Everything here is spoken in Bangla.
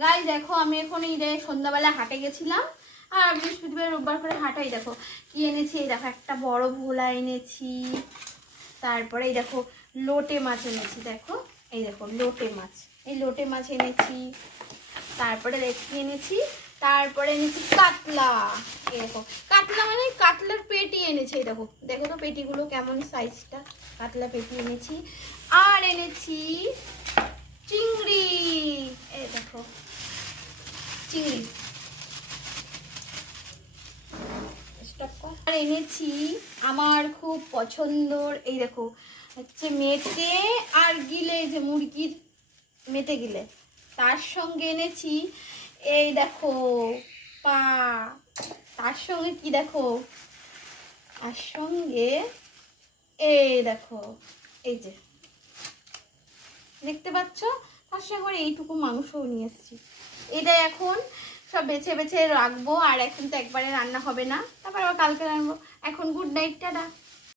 গাইস দেখো আমি এখন এই যে সন্ধ্যাবেলা হাটে গেছিলাম, আর বৃহস্পতিবার রোববার করে হাটাই। দেখো কি এনেছি, এই দেখো একটা বড় ভোলা এনেছি, তারপরে এই দেখো লোটে মাছ এনেছি। দেখো এই দেখো লোটে মাছ, এই লোটে মাছ এনেছি। তারপরে দেখি এনেছি, তারপরে এনেছি কাতলা। এই দেখো কাতলা মানে কাতলার পেটি এনেছি। এই দেখো, দেখো তো পেটিগুলো কেমন সাইজটা, কাতলা পেটি এনেছি। আর এনেছি চিংড়ি, এই দেখো চিংড়ি। আর এনেছি আমার খুব পছন্দর, এই দেখো হচ্ছে মেটে আর গিলে, যে মুরগির মেটে গিলে, তার সঙ্গে এনেছি এই দেখো পা, তার সঙ্গে কি দেখো, আর সঙ্গে এই দেখো, এই যে দেখতে পাচ্ছ, তার সঙ্গে করে এইটুকু মাংসও নিয়ে এসেছি। এটা এখন সব বেছে বেছে রাখবো, আর এখন তো একবারে রান্না হবে না, তারপর আবার কালকে রাখবো। এখন গুড নাইট, টাটা।